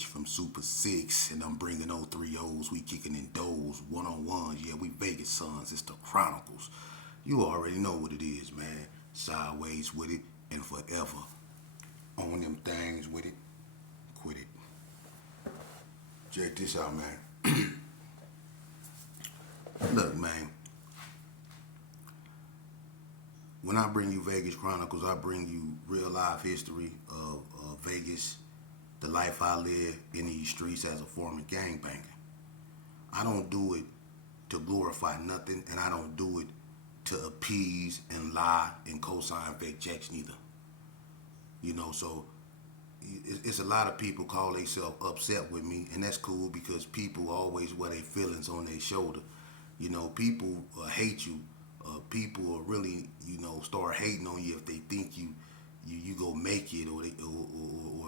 Rich from Super 6, and I'm bringing 030s. We kicking in doors, one-on-ones. Yeah, we Vegas sons. It's the Chronicles. You already know what it is, man. Sideways with it and forever. On them things with it, quit it. Check this out, man. Look, man. When I bring you Vegas Chronicles, I bring you real life history of Vegas, the life I live in these streets as a former gangbanger. I don't do it to glorify nothing, and I don't do it to appease and lie and co-sign fake checks neither. So it's a lot of people call themselves upset with me, and that's cool because people always wear their feelings on their shoulder. People hate you. People will really, start hating on you if they think you go make it, or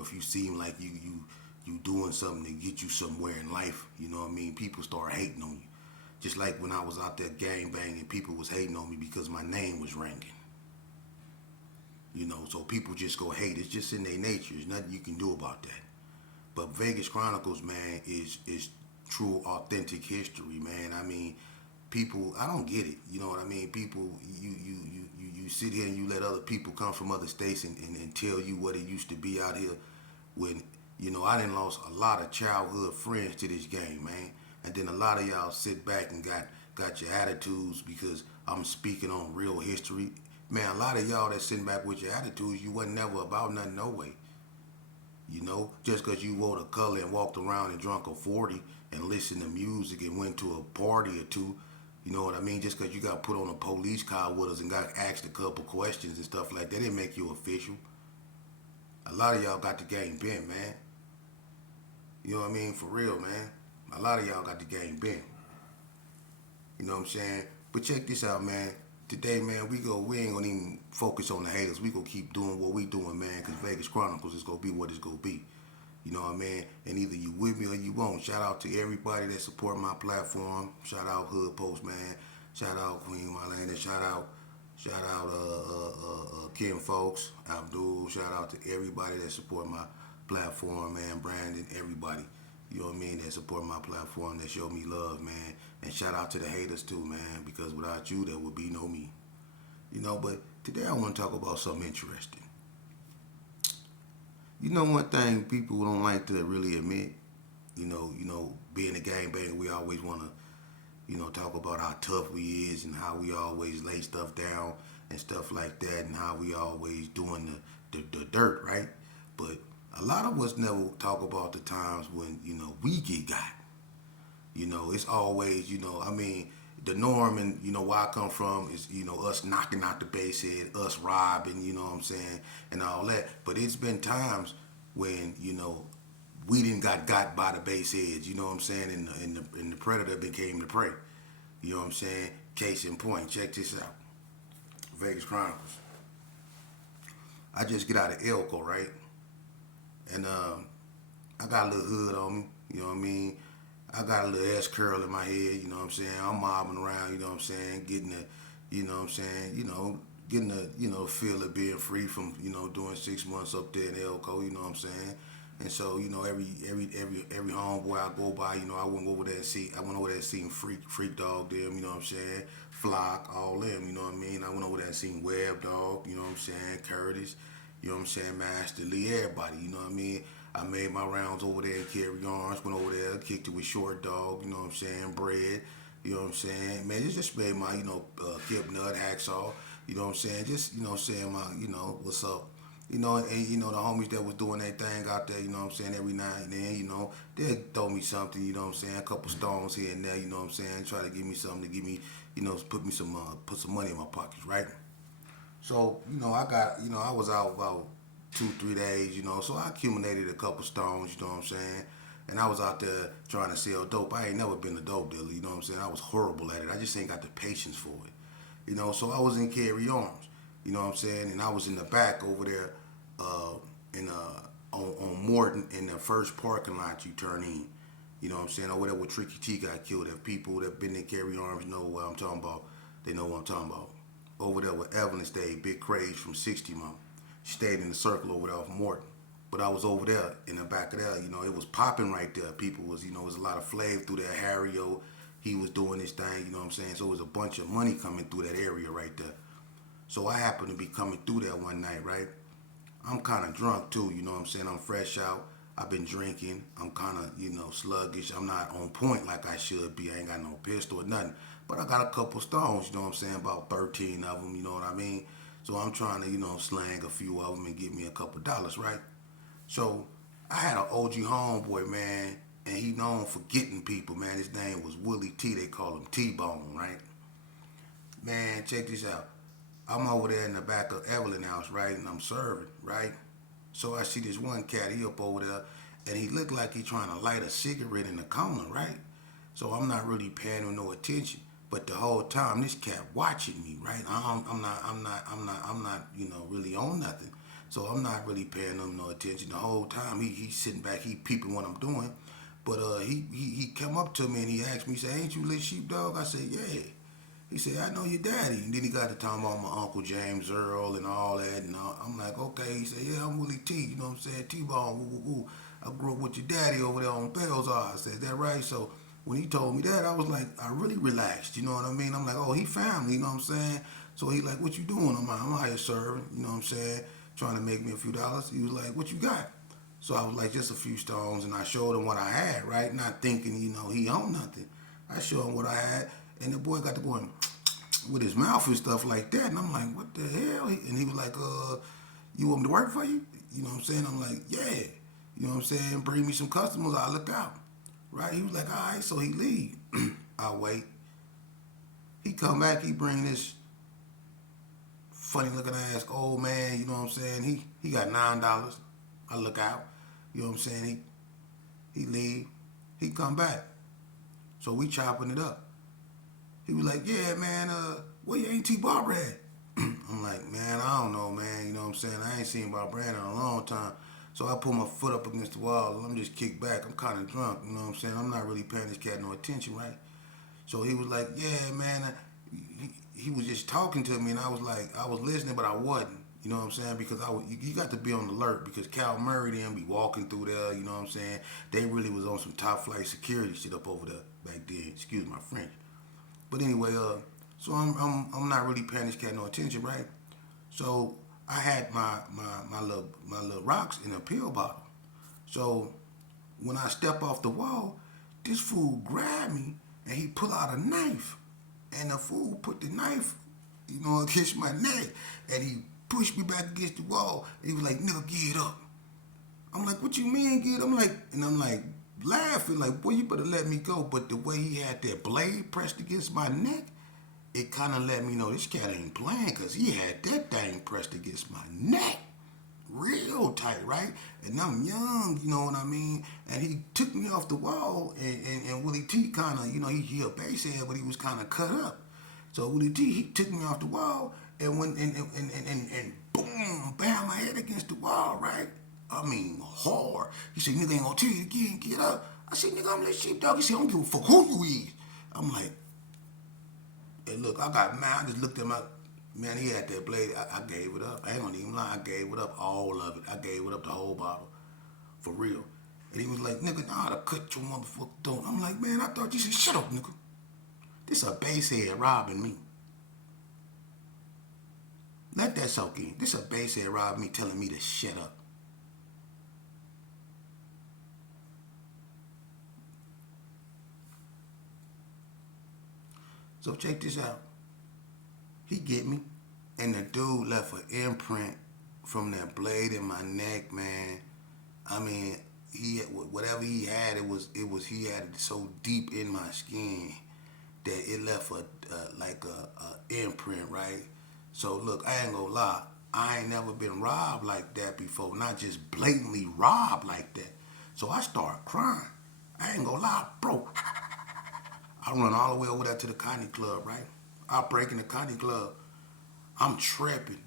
if you seem like you doing something to get you somewhere in life. You know what I mean? People start hating on you. Just like when I was out there gang banging, people was hating on me because my name was ringing. So people just go hate. It's just in their nature. There's nothing you can do about that. But Vegas Chronicles, man, is true, authentic history, man. I mean, people, I don't get it. You know what I mean? People, you sit here and you let other people come from other states and tell you what it used to be out here when, I done lost a lot of childhood friends to this game, man. And then a lot of y'all sit back and got your attitudes because I'm speaking on real history. Man, a lot of y'all that sitting back with your attitudes, you wasn't never about nothing no way. Just because you wore the color and walked around and drunk a 40 and listened to music and went to a party or two, you know what I mean? Just because you got put on a police car with us and got asked a couple questions and stuff like that, didn't make you official. A lot of y'all got the game bent, man. You know what I mean? For real, man. A lot of y'all got the game bent. You know what I'm saying? But check this out, man. Today, man, we ain't gonna even focus on the haters. We gonna keep doing what we doing, man, because Vegas Chronicles is gonna be what it's gonna be. You know what I mean? And either you with me or you won't. Shout out to everybody that support my platform. Shout out Hood Post, man. Shout out Queen Marlena. Shout out Kim Folks, Abdul. Shout out to everybody that support my platform, man. Brandon, everybody. You know what I mean? That support my platform, that show me love, man. And shout out to the haters too, man. Because without you, there would be no me. But today I want to talk about something interesting. One thing people don't like to really admit, being a gangbanger, we always want to, talk about how tough we is and how we always lay stuff down and stuff like that and how we always doing the dirt, right? But a lot of us never talk about the times when, we get got. It's always, the norm and, where I come from is, us knocking out the base head, us robbing, you know what I'm saying, and all that. But it's been times when, we didn't got by the base heads, you know what I'm saying, and the predator became the prey. You know what I'm saying? Case in point, check this out. Vegas Chronicles. I just get out of Elko, right? And I got a little hood on me, you know what I mean? I got a little S curl in my head, you know what I'm saying? I'm mobbing around, you know what I'm saying? Getting the, you know what I'm saying? Getting the, feel of being free from, doing 6 months up there in Elko, you know what I'm saying? And so, every homeboy I go by, I went over there and seen Freak Dog them, you know what I'm saying? Flock, all them, you know what I mean? I went over there and seen Web Dog, you know what I'm saying? Curtis, you know what I'm saying? Master Lee, everybody, you know what I mean? I made my rounds over there in Carry Arms, went over there, kicked it with Short Dog, you know what I'm saying? Bread, you know what I'm saying? Man, just made my, Kip Nut, Hacksaw, you know what I'm saying? Just, saying my, what's up? And the homies that was doing their thing out there, you know what I'm saying, every now and then, they'll throw me something, you know what I'm saying, a couple stones here and there, you know what I'm saying, try to give me something to give me, put some money in my pockets, right? So, I was out about 2-3 days, so I accumulated a couple stones, you know what I'm saying, and I was out there trying to sell dope. I ain't never been a dope dealer, you know what I'm saying, I was horrible at it, I just ain't got the patience for it, so I was in Carry Arms, you know what I'm saying, and I was in the back over there, on Morton in the first parking lot you turn in. You know what I'm saying? Over there where Tricky T got killed. If people that been in Carry Arms know what I'm talking about, they know what I'm talking about. Over there where Evelyn stayed, Big Craze from 60 Mom. She stayed in the circle over there off Morton. But I was over there in the back of there, it was popping right there. People was, it was a lot of flav through there. Harrio, he was doing his thing, you know what I'm saying? So it was a bunch of money coming through that area right there. So I happened to be coming through there one night, right? I'm kind of drunk too, you know what I'm saying? I'm fresh out. I've been drinking. I'm kind of, sluggish. I'm not on point like I should be. I ain't got no pistol or nothing. But I got a couple stones, you know what I'm saying? About 13 of them, you know what I mean? So I'm trying to, slang a few of them and get me a couple dollars, right? So I had an OG homeboy, man, and he known for getting people, man. His name was Willie T. They call him T-Bone, right? Man, check this out. I'm over there in the back of Evelyn house, right? And I'm serving, right? So I see this one cat, he up over there, and he looked like he trying to light a cigarette in the corner, right? So I'm not really paying him no attention. But the whole time, this cat watching me, right? I'm not, really on nothing. So I'm not really paying him no attention. The whole time, he's sitting back, he peeping what I'm doing. But he come up to me and he asked me, he said, "Ain't you little sheepdog?" I said, "Yeah." He said, "I know your daddy." And then he got to talking about my Uncle James Earl and all that. And I'm like, "Okay." He said, "Yeah, I'm Willie T. You know what I'm saying? T-Bone, woo, woo, woo. I grew up with your daddy over there on Bellsar." I said, "Is that right?" So when he told me that, I was like, I really relaxed. You know what I mean? I'm like, "Oh, he family." You know what I'm saying? So he like, "What you doing?" I'm out here serving. You know what I'm saying? Trying to make me a few dollars. He was like, "What you got?" So I was like, "Just a few stones." And I showed him what I had, right? Not thinking, he owned nothing. I showed him what I had. And the boy got to going with his mouth and stuff like that. And I'm like, "What the hell?" And he was like, "You want me to work for you?" You know what I'm saying? I'm like, "Yeah." You know what I'm saying? "Bring me some customers, I'll look out." Right? He was like, "All right." So he leave. I wait. He come back, he bring this funny looking ass old man, you know what I'm saying? He got $9. I look out. You know what I'm saying? He leave. He come back. So we chopping it up. He was like, "Yeah, man, where your Auntie Barbara at?" I'm like, "Man, I don't know, man. You know what I'm saying? I ain't seen Barbara in a long time." So I put my foot up against the wall and I'm just kicked back. I'm kind of drunk, you know what I'm saying? I'm not really paying this cat no attention, right? So he was like, "Yeah, man." He was just talking to me and I was like, I was listening, but I wasn't. You know what I'm saying? Because you got to be on the alert because Cal Murray and be walking through there. You know what I'm saying? They really was on some top flight security shit up over there back then. Excuse my French. But anyway, so I'm not really paying this cat no attention, right? So I had my little rocks in a pill bottle. So when I step off the wall, this fool grabbed me and he pull out a knife, and the fool put the knife, against my neck, and he pushed me back against the wall. And he was like, "Nigga, get up." I'm like, "What you mean, get up?" I'm like laughing, like, "Boy, you better let me go." But the way he had that blade pressed against my neck, it kind of let me know this cat ain't playing because he had that thing pressed against my neck real tight, right? And I'm young, you know what I mean? And he took me off the wall, and Willie T kind of, he a bass head, but he was kind of cut up. So Willie T, he took me off the wall, and when and boom, bam, my head against the wall, right? I mean, hard. He said, "Nigga ain't gonna tell you again, get up." I said, "Nigga, I'm that sheepdog." He said, "I don't give a fuck who you is." I'm like, hey, look, I got mad. I just looked at my man. He had that blade. I gave it up. I ain't gonna even lie. I gave it up, all of it. I gave it up, the whole bottle, for real. And he was like, "Nigga, nah, to cut your motherfucker throat." I'm like, "Man, I thought you said shut up, nigga. This a bass head robbing me. Let that soak in. This a bass head robbing me, telling me to shut up." So check this out. He get me, and the dude left an imprint from that blade in my neck, man. I mean, whatever he had, it was he had it so deep in my skin that it left a imprint, right? So look, I ain't gonna lie, I ain't never been robbed like that before, not just blatantly robbed like that. So I started crying. I ain't gonna lie, bro. I run all the way over there to the Connie Club, right? I break in the Connie Club. I'm tripping.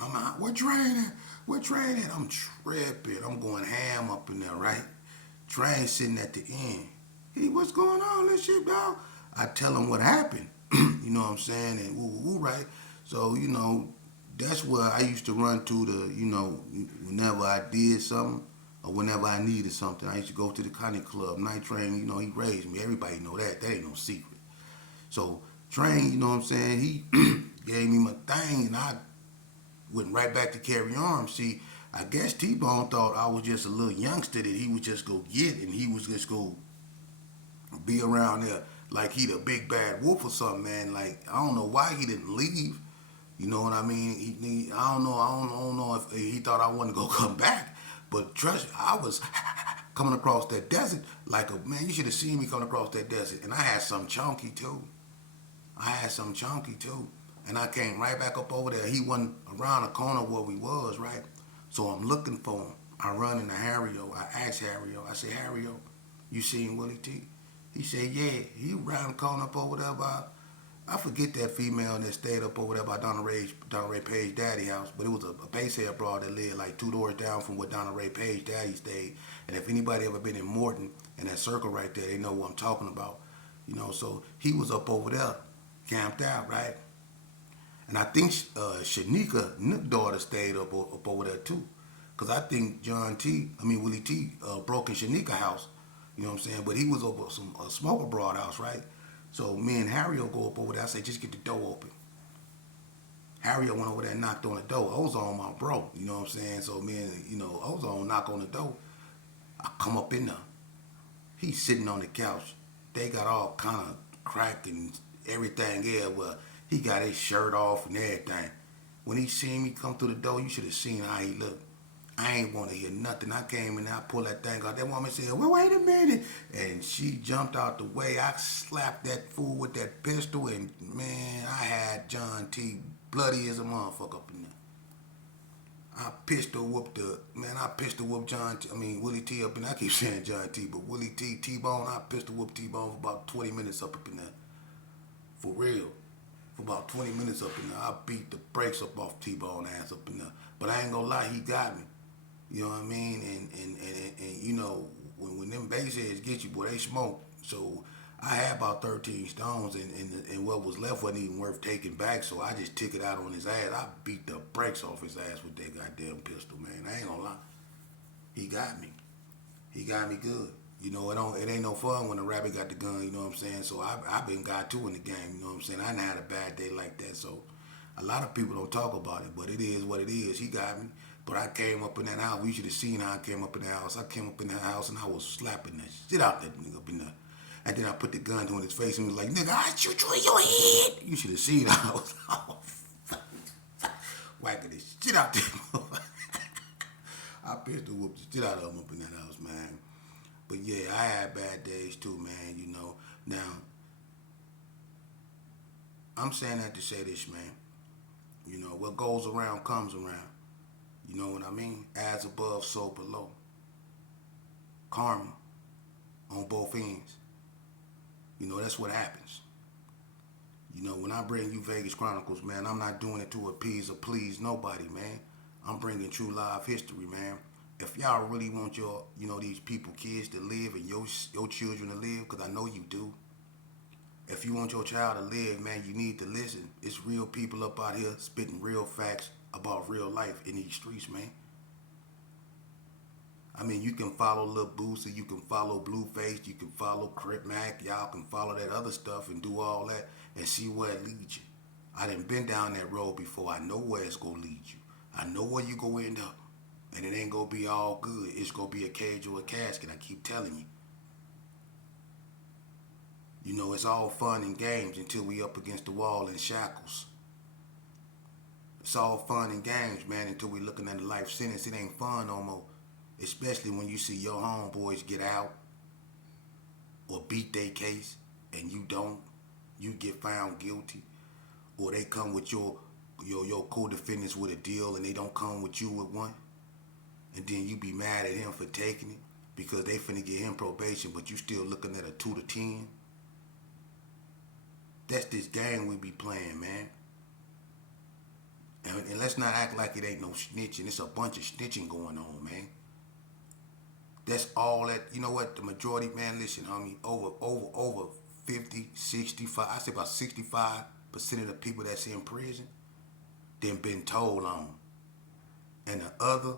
I'm out. We're training. We're training. I'm tripping. I'm going ham up in there, right? Train sitting at the end. "Hey, what's going on, little shit, dog?" I tell him what happened. You know what I'm saying? And woo, woo, woo, right? So, that's where I used to run to whenever I did something. or whenever I needed something. I used to go to the country club. Night Train, he raised me. Everybody know that. That ain't no secret. So Train, you know what I'm saying? He gave me my thing, and I went right back to carry arms. See, I guess T-Bone thought I was just a little youngster that he would just go get, and he was just go be around there like he the big bad wolf or something, man. Like I don't know why he didn't leave. You know what I mean? I don't know. I don't know if he thought I wasn't gonna come back. But trust me, I was coming across that desert like a man. You should have seen me coming across that desert, and I had some chunky too. I had some chunky too, and I came right back up over there. He wasn't around the corner where we was, right? So I'm looking for him. I run into Harrio. I asked Harrio. I said, Harrio, you seen Willie T? He said, yeah. He around the corner up over there by, I forget that female that stayed up over there by Donna Ray Page daddy house, but it was a base head broad that lived like 2 doors down from where Donna Ray Page daddy stayed. And if anybody ever been in Morton and that circle right there, they know what I'm talking about. So he was up over there, camped out, right? And I think Shanika, Nick's daughter, stayed up over there too. Because I think Willie T, broke in Shanika house. You know what I'm saying? But he was over a smoker broad house, right? So me and Harry will go up over there. I say, just get the door open. Harry went over there and knocked on the door. Ozone, my bro. You know what I'm saying? So me and, Ozone knock on the door. I come up in there. He's sitting on the couch. They got all kind of crack and everything there. Well, he got his shirt off and everything. When he seen me come through the door, you should have seen how he looked. I ain't want to hear nothing. I came in and I pulled that thing out. That woman said, well, wait a minute. And she jumped out the way. I slapped that fool with that pistol. And, man, I had John T. bloody as a motherfucker up in there. I pistol whooped Willie T up in there. I keep saying John T, but Willie T, T-Bone, I pistol whooped T-Bone for about 20 minutes up in there. For real. For about 20 minutes up in there. I beat the brakes up off T-Bone ass up in there. But I ain't gonna lie, he got me. You know what I mean? And when them bass heads get you, boy, they smoke. So I had about 13 stones, and what was left wasn't even worth taking back. So I just took it out on his ass. I beat the brakes off his ass with that goddamn pistol, man. I ain't gonna lie. He got me. He got me good. It ain't no fun when a rabbit got the gun, you know what I'm saying? So I've been got two in the game, you know what I'm saying? I done had a bad day like that, so a lot of people don't talk about it, but it is what it is. He got me. But I came up in that house. You should have seen how I came up in that house. I came up in that house and I was slapping that shit out that nigga up in there. And then I put the gun to his face and was like, nigga, I shoot you in your head. You should have seen how I was whacking this shit out there. I pistol whooped the shit out of him up in that house, man. But yeah, I had bad days too, man, Now, I'm saying that to say this, man. What goes around comes around. You know what I mean? As above, so below. Karma on both ends. That's what happens. When I bring you Vegas Chronicles, man, I'm not doing it to appease or please nobody, man. I'm bringing true live history, man. If y'all really want your, these people, kids to live and your children to live, because I know you do. If you want your child to live, man, you need to listen. It's real people up out here spitting real facts about real life in these streets, man. I mean, you can follow Lil Boosie, you can follow Blueface, you can follow Crip Mac, y'all can follow that other stuff and do all that and see where it leads you. I done been down that road before. I know where it's gonna lead you. I know where you gonna end up. And it ain't gonna be all good. It's gonna be a cage or a casket, I keep telling you. It's all fun and games until we up against the wall in shackles. It's all fun and games, man, until we looking at a life sentence. It ain't fun no more. Especially when you see your homeboys get out or beat their case and you don't. You get found guilty. Or they come with your co-defendants with a deal and they don't come with you with one. And then you be mad at him for taking it because they finna get him probation, but you still looking at a 2 to 10. That's this game we be playing, man. And let's not act like it ain't no snitching. It's a bunch of snitching going on, man. That's all that, you know what, the majority, man, listen, homie, over 50, 65, I say about 65% of the people that's in prison, then been told on. And the other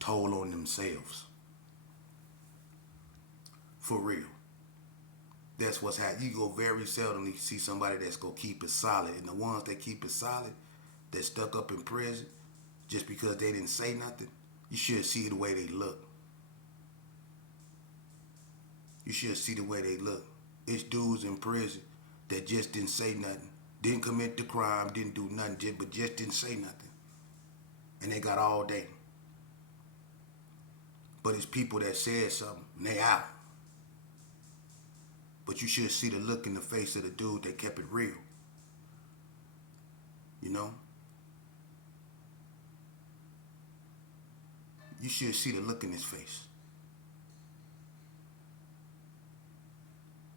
told on themselves. For real. That's what's happening. You go very seldomly see somebody that's gonna keep it solid. And the ones that keep it solid, that stuck up in prison, just because they didn't say nothing, you should see the way they look. You should see the way they look. It's dudes in prison that just didn't say nothing, didn't commit the crime, didn't do nothing, but just didn't say nothing. And they got all day. But it's people that said something and they out. But you should see the look in the face of the dude that kept it real. You know? You should see the look in his face.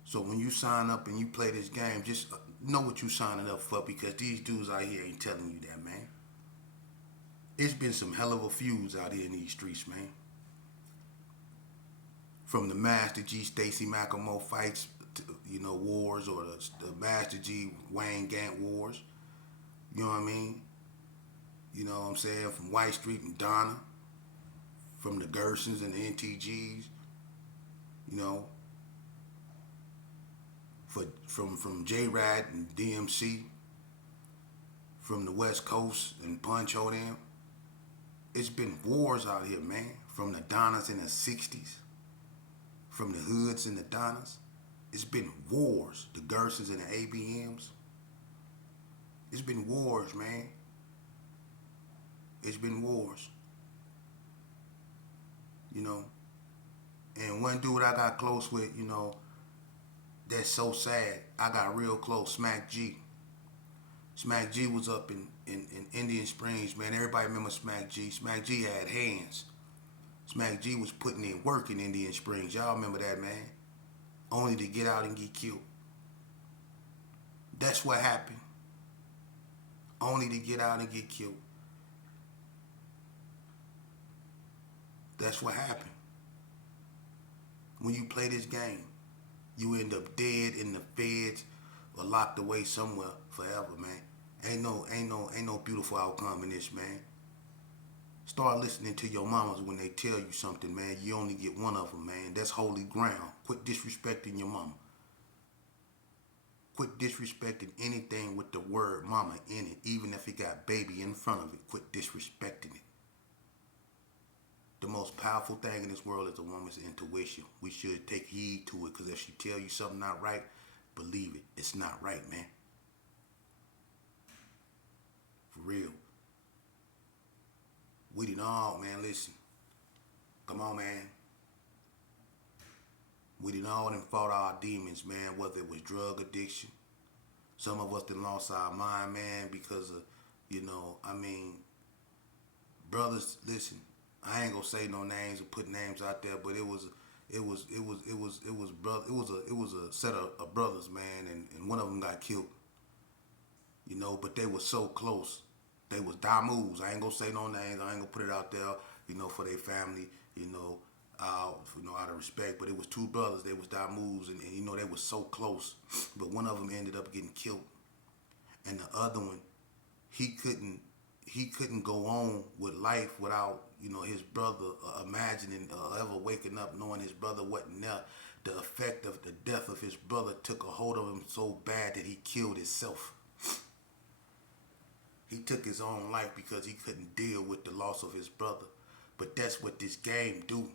So when you sign up and you play this game, just know what you signing up for, because these dudes out here ain't telling you that, man. It's been some hell of a feuds out here in these streets, man. From the Master G Stacy Macklemore fights, to, wars, or the Master G Wayne Gant wars. You know what I mean? You know what I'm saying? From White Street and Donna, from the Gersons and the NTGs, you know, from J-Rad and DMC, from the West Coast and Puncho them. It's been wars out here, man. From the Donnas in the 60s, from the Hoods and the Donnas. It's been wars. The Gersons and the ABMs. It's been wars, man. It's been wars. You know. And one dude I got close with, that's so sad. I got real close, Smack G. Smack G was up in Indian Springs, man. Everybody remember Smack G. Smack G had hands. Smack G was putting in work in Indian Springs. Y'all remember that, man? Only to get out and get killed. That's what happened. Only to get out and get killed. That's what happened. When you play this game, you end up dead in the feds or locked away somewhere forever, man. Ain't no beautiful outcome in this, man. Start listening to your mamas when they tell you something, man. You only get one of them, man. That's holy ground. Quit disrespecting your mama. Quit disrespecting anything with the word mama in it, even if it got baby in front of it. Quit disrespecting it. The most powerful thing in this world is a woman's intuition. We should take heed to it, because if she tell you something not right, believe it. It's not right, man. For real. We did all, man, listen. Come on, man. We did all and fought our demons, man, whether it was drug addiction. Some of us done lost our mind, man, because of, brothers, listen, I ain't gonna say no names or put names out there, but it was a set of brothers, man, and one of them got killed. But they were so close. They was Damus. I ain't gonna say no names. I ain't gonna put it out there, for their family, out of respect. But it was two brothers. They was Damus, and they was so close. But one of them ended up getting killed, and the other one, he couldn't go on with life without his brother imagining ever waking up knowing his brother wasn't there. The effect of the death of his brother took a hold of him so bad that he killed himself. He took his own life because he couldn't deal with the loss of his brother. But that's what this game do.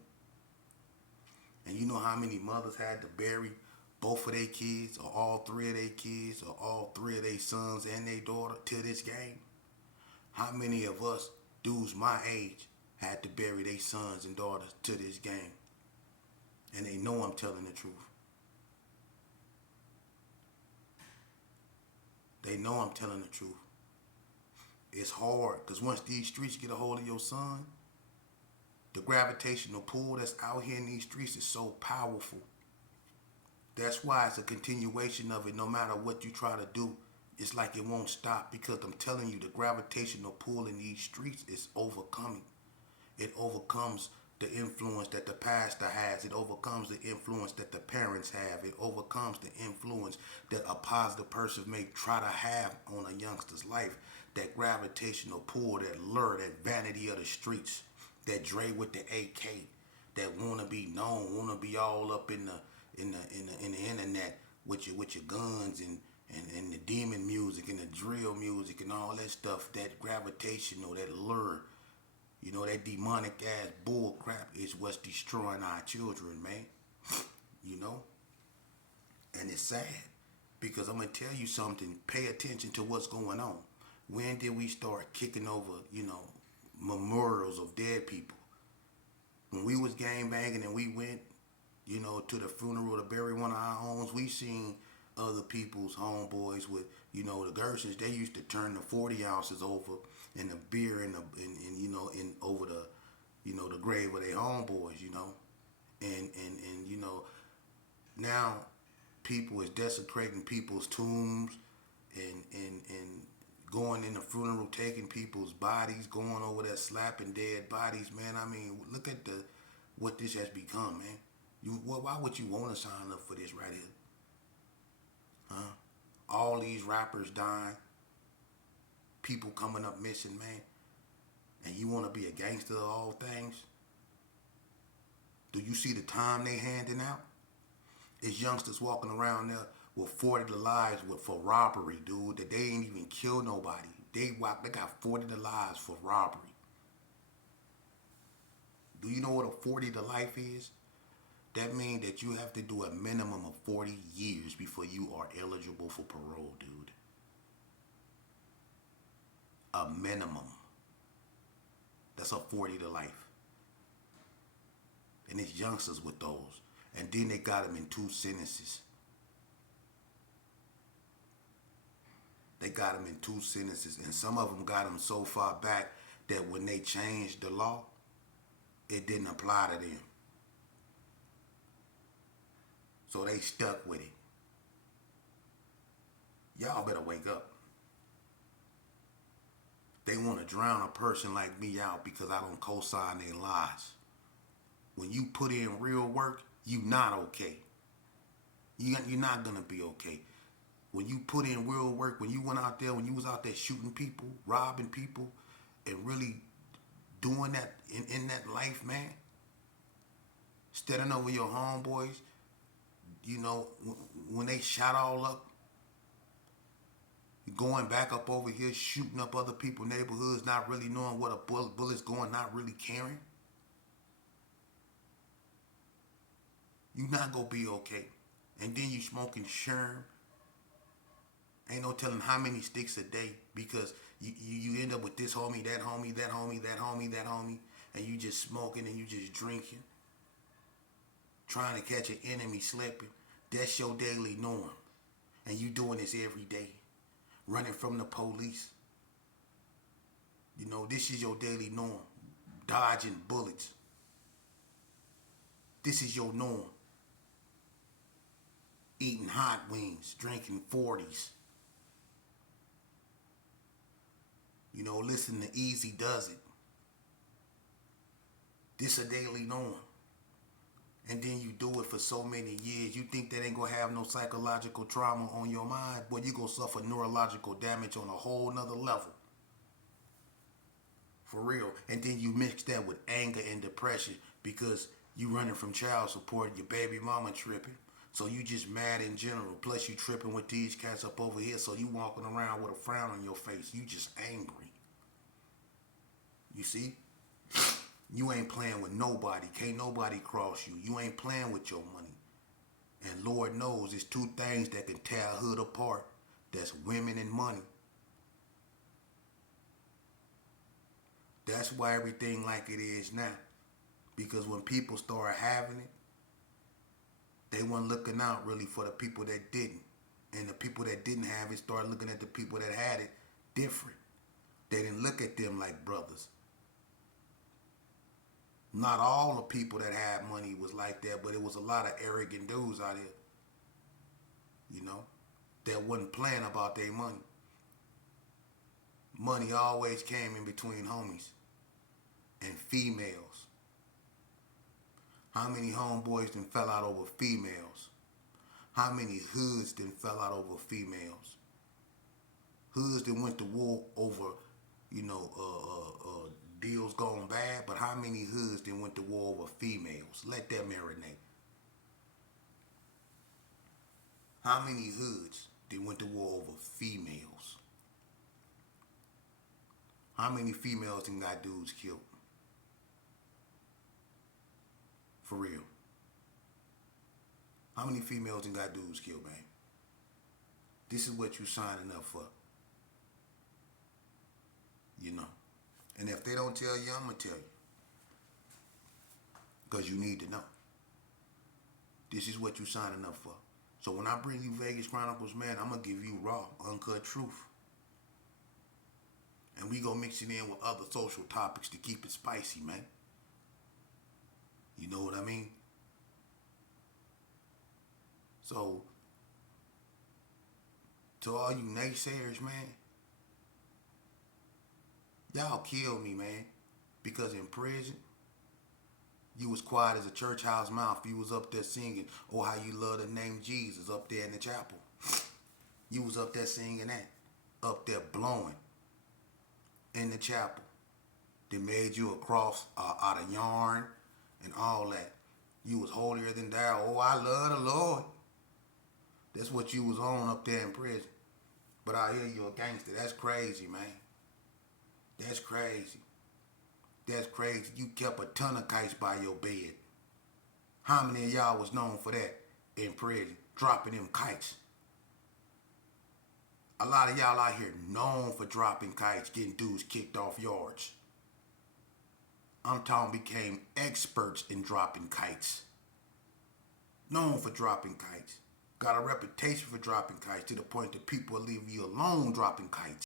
And you know how many mothers had to bury both of their kids, or all three of their kids, or all three of their sons and their daughter to this game? How many of us, dudes my age, had to bury their sons and daughters to this game? And they know I'm telling the truth. They know I'm telling the truth. It's hard, because once these streets get a hold of your son, the gravitational pull that's out here in these streets is so powerful. That's why it's a continuation of it. No matter what you try to do, it's like it won't stop, because I'm telling you, the gravitational pull in these streets is overcoming. It overcomes the influence that the pastor has. It overcomes the influence that the parents have. It overcomes the influence that a positive person may try to have on a youngster's life. That gravitational pull, that lure, that vanity of the streets, that Dre with the AK, that want to be known, want to be all up in the internet with your guns and the demon music and the drill music and all that stuff, that gravitational, that lure, that demonic ass bull crap is what's destroying our children, man. You know? And it's sad because I'm gonna tell you something. Pay attention to what's going on. When did we start kicking over, memorials of dead people? When we was gang banging and we went, to the funeral to bury one of our homes, we seen other people's homeboys with, the Gersons. They used to turn the 40 ounces over and the beer in over the grave of their homeboys, and now people is desecrating people's tombs and going in the funeral, taking people's bodies, going over there slapping dead bodies, man. I mean, look at what this has become, man. Why would you want to sign up for this right here? Huh? All these rappers dying, people coming up missing, man. And you want to be a gangster of all things? Do you see the time they handing out? It's youngsters walking around there with 40 to lives for robbery, dude, that they ain't even kill nobody. They got 40 to lives for robbery. Do you know what a 40 to life is? That means that you have to do a minimum of 40 years before you are eligible for parole, dude. A minimum. That's a 40 to life. And it's youngsters with those. And then they got them in 2 sentences. They got them in 2 sentences. And some of them got them so far back that when they changed the law, it didn't apply to them. So they stuck with it. Y'all better wake up. They want to drown a person like me out because I don't co-sign their lies. When you put in real work, you not okay. You're not going to be okay. When you put in real work, when you was out there shooting people, robbing people, and really doing that in that life, man, standing over your homeboys, when they shot all up, going back up over here, shooting up other people's neighborhoods, not really knowing what a bullet's going, not really caring, you not gonna be okay. And then you smoking sherm. Ain't no telling how many sticks a day because you end up with this homie, that homie, that homie, that homie, that homie, and you just smoking and you just drinking, trying to catch an enemy slipping. That's your daily norm. And you doing this every day. Running from the police. This is your daily norm. Dodging bullets. This is your norm. Eating hot wings, drinking 40s. Listen to Easy Does It. This a daily norm. And then you do it for so many years. You think that ain't gonna have no psychological trauma on your mind? Boy, you gonna suffer neurological damage on a whole nother level. For real. And then you mix that with anger and depression because you running from child support and your baby mama tripping. So you just mad in general. Plus you tripping with these cats up over here. So you walking around with a frown on your face. You just angry. You see? You ain't playing with nobody. Can't nobody cross you. You ain't playing with your money. And Lord knows it's 2 things that can tear a hood apart. That's women and money. That's why everything like it is now. Because when people start having it, they weren't looking out really for the people that didn't. And the people that didn't have it started looking at the people that had it different. They didn't look at them like brothers. Not all the people that had money was like that, but it was a lot of arrogant dudes out here, that wasn't playing about their money. Money always came in between homies and females. How many homeboys done fell out over females? How many hoods done fell out over females? Hoods that went to war over, deals gone bad, but how many hoods then went to war over females? Let that marinate. How many hoods then went to war over females? How many females then got dudes killed? For real. How many females then got dudes killed, man? This is what you signing up for. You know. And if they don't tell you, I'm going to tell you. Because you need to know. This is what you signing up for. So when I bring you Vegas Chronicles, man, I'm going to give you raw, uncut truth. And we going to mix it in with other social topics to keep it spicy, man. You know what I mean? So, to all you naysayers, man, y'all killed me, man. Because in prison, you was quiet as a church house mouse. You was up there singing, oh, how you love the name Jesus up there in the chapel. You was up there singing that. Up there blowing in the chapel. They made you a cross out of yarn and all that. You was holier than thou. Oh, I love the Lord. That's what you was on up there in prison. But out here you a gangster. That's crazy, man. That's crazy. That's crazy. You kept a ton of kites by your bed. How many of y'all was known for that in prison? Dropping them kites. A lot of y'all out here known for dropping kites, getting dudes kicked off yards. I'm talking became experts in dropping kites. Known for dropping kites. Got a reputation for dropping kites to the point that people will leave you alone dropping kites.